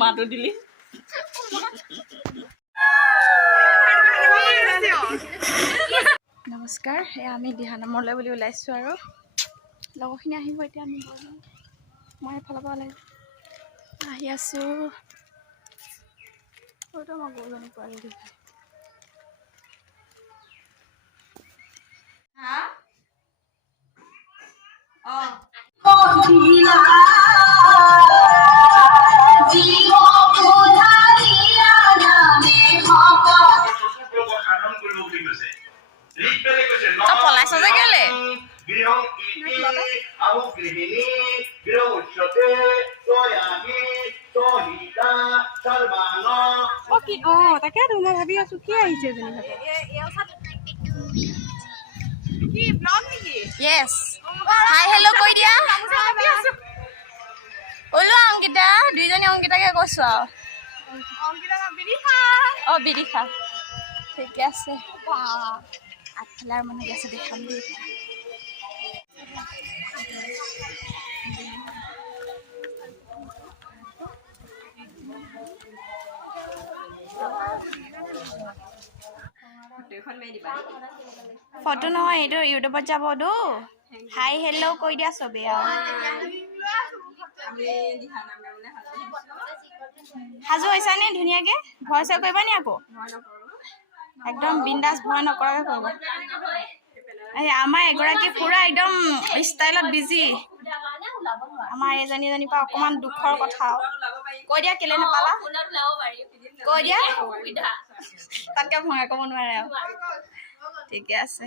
মাতো দিলি নমস্কাৰ আমি দিহানামলৈ বুলি ওলাইছোঁ আৰু লগৰখিনি আহিব এতিয়া আমি মই এফালৰ পৰা ওলাই আহি আছোঁ মই গৰুজনী পোৱালি দি তাকে মই ভাবি আছো কি আহিছে Yes. Hi, hello কৈ দিয়া ওলো অংকিতা দুইজনী অংকিতাকে কৈছো আৰু বিৰিখা ঠিকে আছে আগফালে মানুহ আছে দেখাম দেই ফটো নহয় এইটো ইউটিউবত যাব দো হাই হেল্ল' কৈ দিয়া চবে সাজু হৈছা নে ধুনীয়াকে ভয় চয় কৰিবা নি আকৌ একদম বিন্দাস ভয় নকৰাকে কৰিব আমাৰ এগৰাকী পুৰা একদম ষ্টাইলত বিজি আমাৰ এজনী পৰা অকমান দুখৰ কথা কৈ দিয়া কেলে নাপালা কৈ দিয়া তাতকে ভয় ক'ব নোৱাৰে আৰু ঠিকে আছে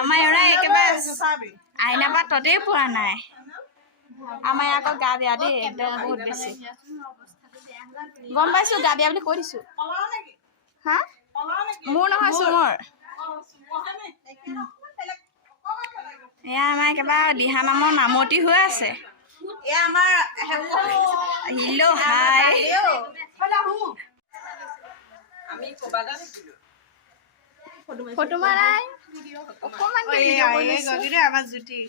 আমাৰ এৰা একেবাৰে আইনা পা ততেই পোৱা নাই আমাৰ আকৌ গা বেয়া দেই একদম বহুত বেছি গম পাইছো গা বেয়া বুলি কৈ দিছো হা মোৰ নহয় চুমৰ এয়া আমাৰ একেবাৰে দিহানামৰ নামতি হৈ আছে আহিলো হাই ফটো মাৰাই অকমান আমাৰ জুতি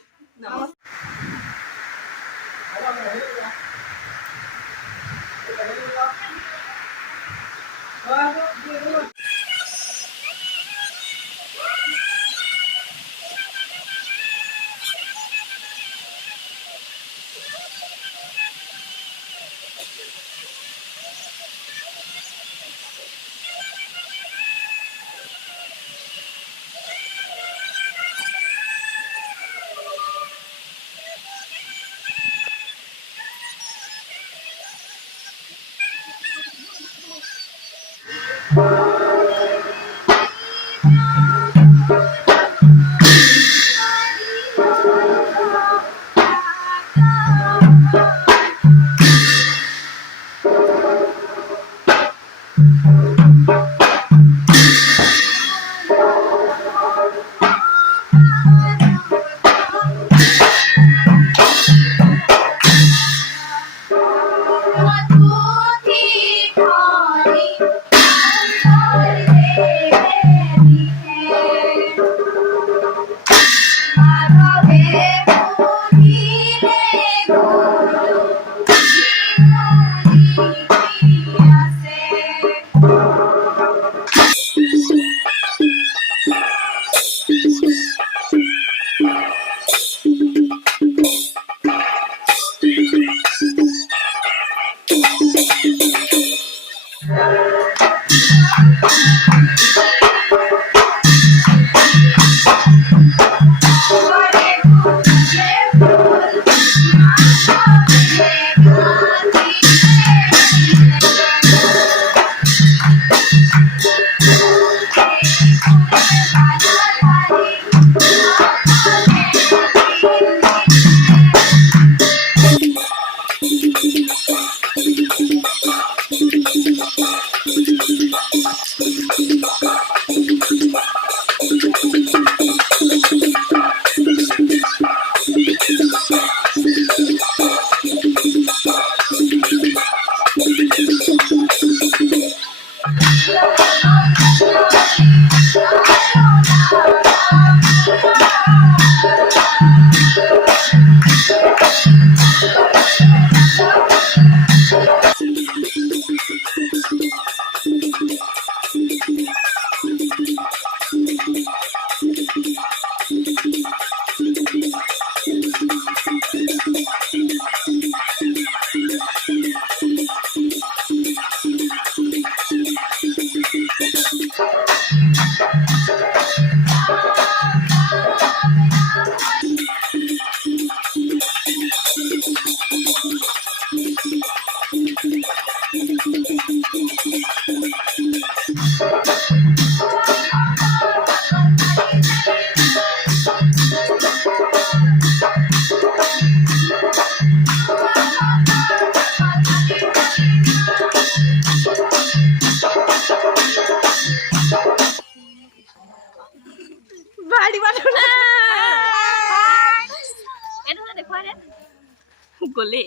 গলে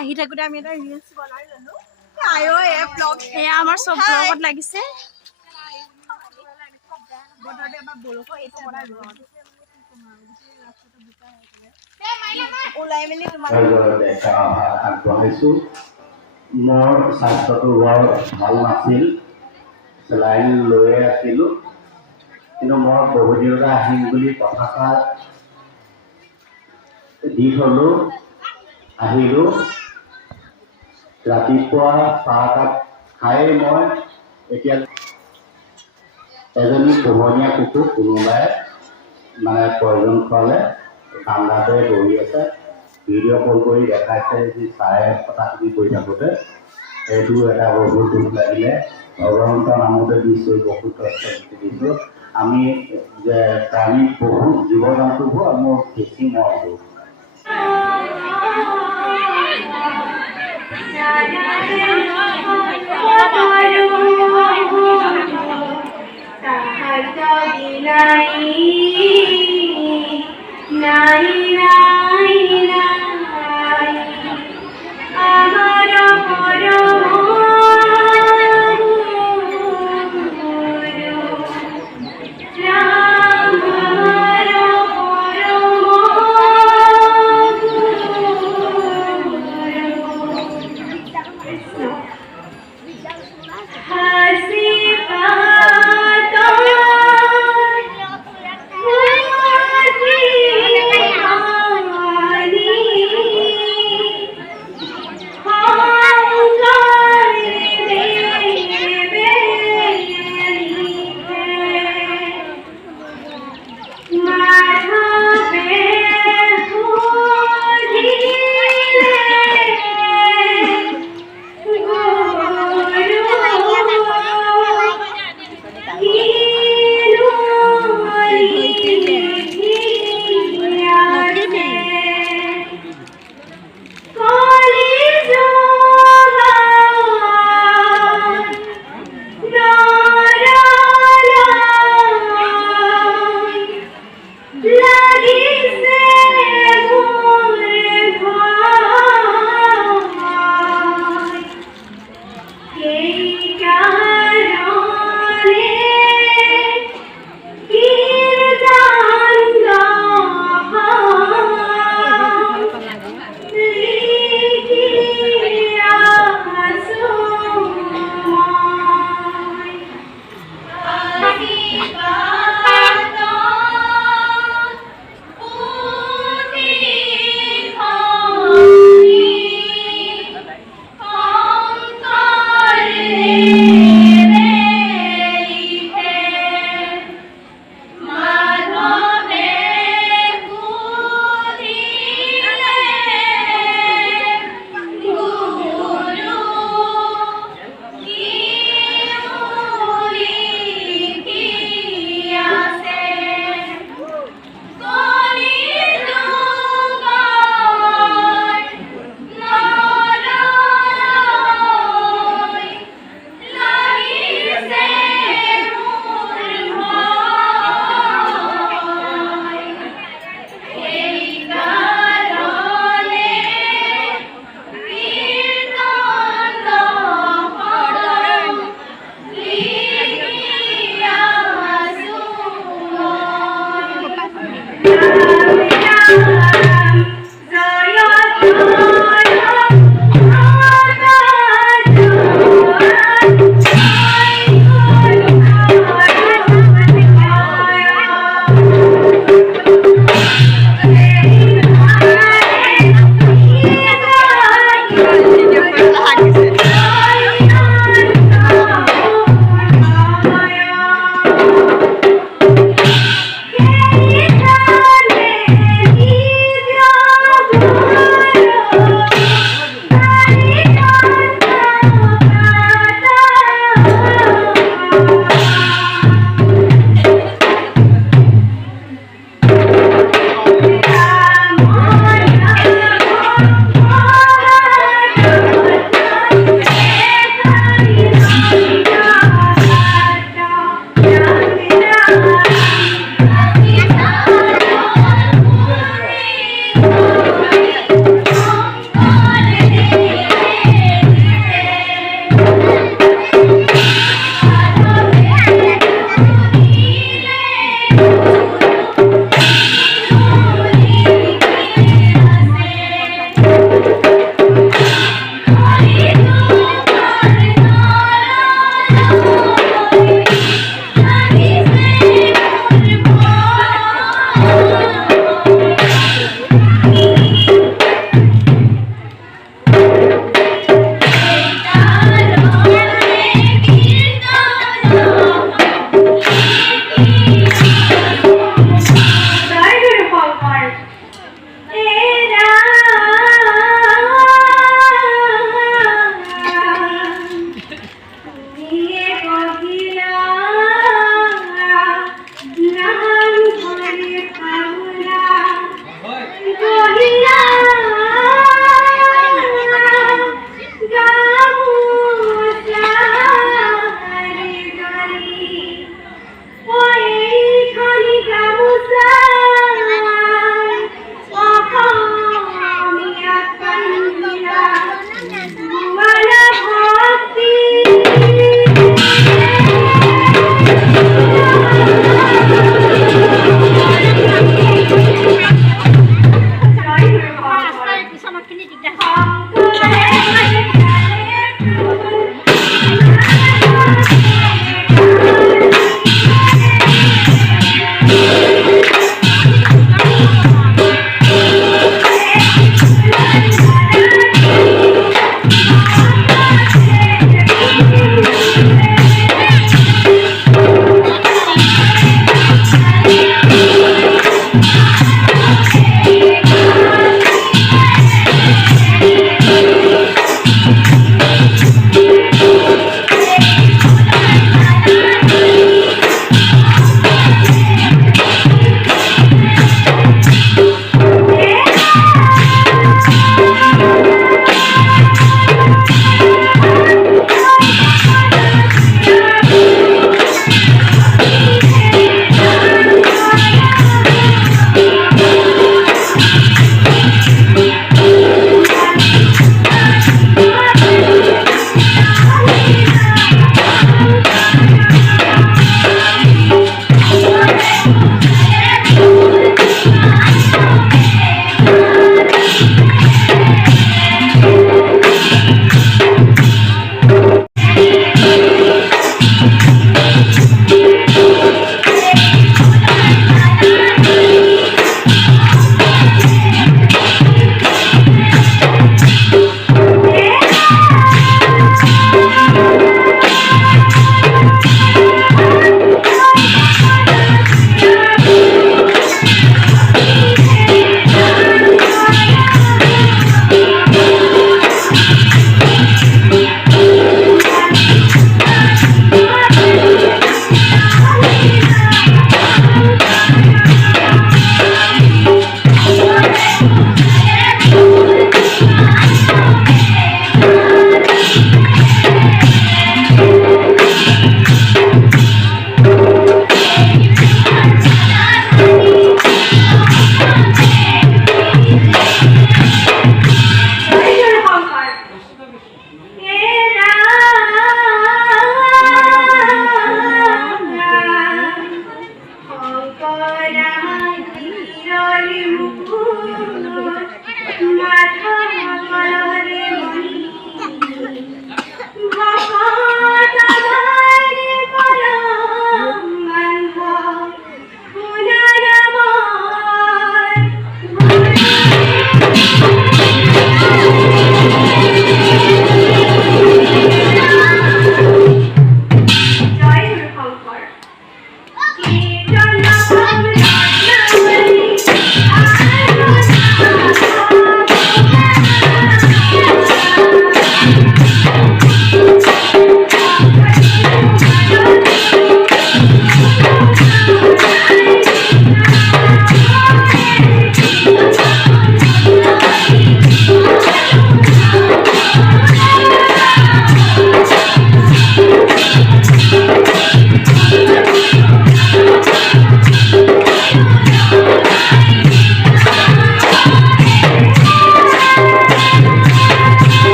আহি থাকোতে আমি এটা ৰিলছ বনাই ললো আয়ো এ ব্লগ এয়া আমাৰ চব ব্লগত লাগিছে বতৰতে এবাৰ বৰষুণ এইটো বনাই ওলাই মেলি আগবঢ়াইছোঁ মোৰ স্বাস্থ্যটো বৰ ভাল নাছিল চেলাইন লৈয়ে আছিলোঁ কিন্তু মই বহু দিনতে আহিম বুলি কথাষাৰ দি থলোঁ আহিলোঁ ৰাতিপুৱা চাহ একাপ খাই মই এতিয়া এজনী পোহনীয়া কুকুৰ কোনোবাই মানে প্ৰয়োজন খোৱালে ঠাণ্ডাতে দৌৰি আছে ভিডিঅ' কল কৰি দেখাইছে যি চাৰে কথাখিনি কৰি থাকোঁতে এইটো এটা বহুত দুখ লাগিলে ভগৱন্তৰ নামতে দিছোঁ বহুত কষ্ট দিছোঁ আমি যে প্ৰাণী বহুত জীৱ জন্তুবোৰ মোৰ বেছি মৰম কৰোঁ Hasipa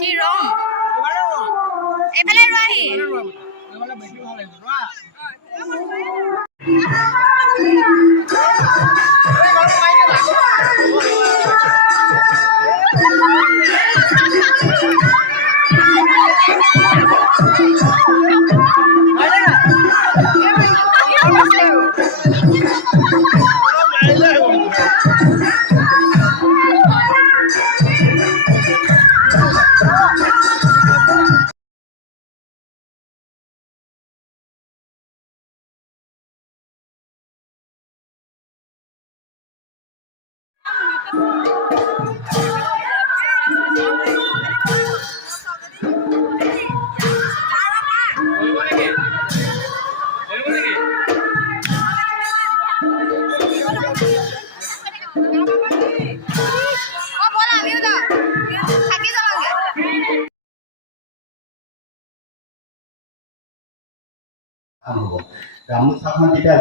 কি ৰং এইফালে ৰোৱাহি গামোচাখন যেতিয়া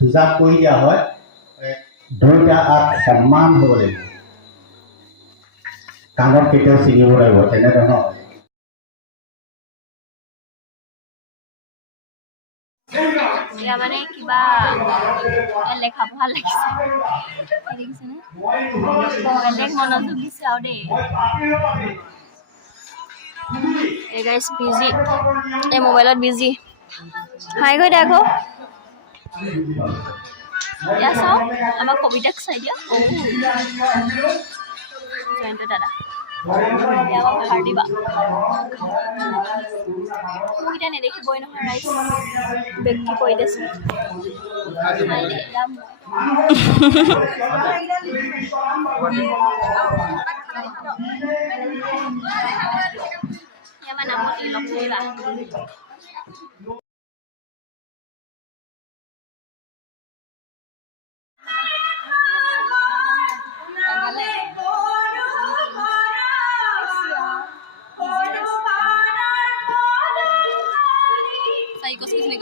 দুজাক কৰি দিয়া হয় দুইটা আগ সমান হ'ব লাগিব কাণত কেতিয়াও ছিঙিব লাগিব তেনেধৰণৰ या माने किबा लेखा ভাল লাগিছে দেখিছেনে বেলেগ মনোযোগ দিছে আৰু দেই এই গাইস বিজি এই মোবাইলত বিজি হাই গৈ দেখো या চাও আমাৰ কবিতাক চাই দিয়া জয়ন্ত দাদা या ভাৰ দিবা কবিতা নেদেখিবই নহয় ৰাইজ ব্যক্তি কৈ দিছে ya mana mau ilok lah saya ikut sini